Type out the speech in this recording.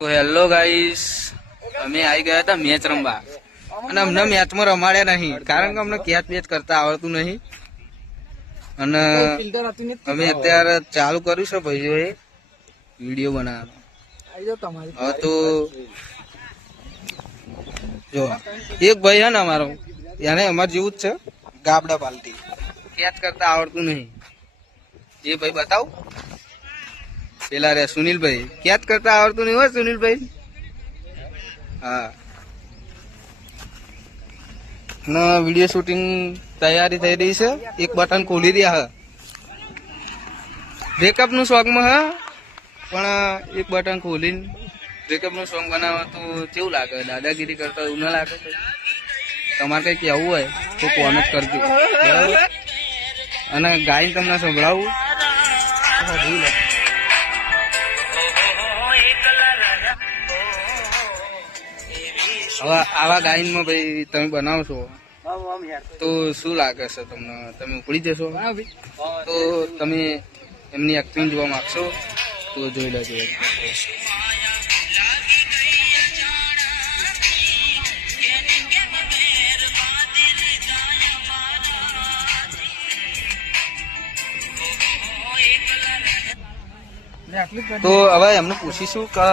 તો hello guys, અમે આવી ગયા હતા મેચ રમવા અને અમને મેચમાં રમાડ્યા નહીં કારણ કે અમને કેચ બેચ કરતા આવડતું નહીં. અને અમે અત્યારે ચાલુ કર્યું છે ભાઈઓએ વિડીયો બનાવવાનો. હવે તો જો એક ભાઈ છે ને અમારો, એને અમાર જેવું જ છે, ગાબડા પાલટી, કેચ કરતા આવડતું નહીં. એ ભાઈ બતાવું, પેલા રે સુનિલભાઈ, કેચ કરતા આવડતું નહીં હોય સુનિલભાઈ. હા, ના વિડીયો શૂટિંગ તૈયારી થઈ રહી છે. એક બટન ખોલી રહ્યા હે, બ્રેકઅપ નું સોંગ માં હે, પણ એક બટન ખોલીને બ્રેકઅપ નું સોંગ બનાવવા તો કેવું લાગે? દાદાગીરી કરતા એવું ના લાગે? તમારે કઈ કેવું હોય તો કોમેન્ટ કરજો બરાબર. અને ગાઈને તમને સંભળાવું. હવે આવા ગાયનમાં ભાઈ તમે બનાવશો તો શું લાગે છે તમને? તમે ઉપડી જશો? તો તમે એમની એક્ટિંગ જોવા માંગશો તો જોઈ લેજો. તો હવે એમને પૂછીશું કે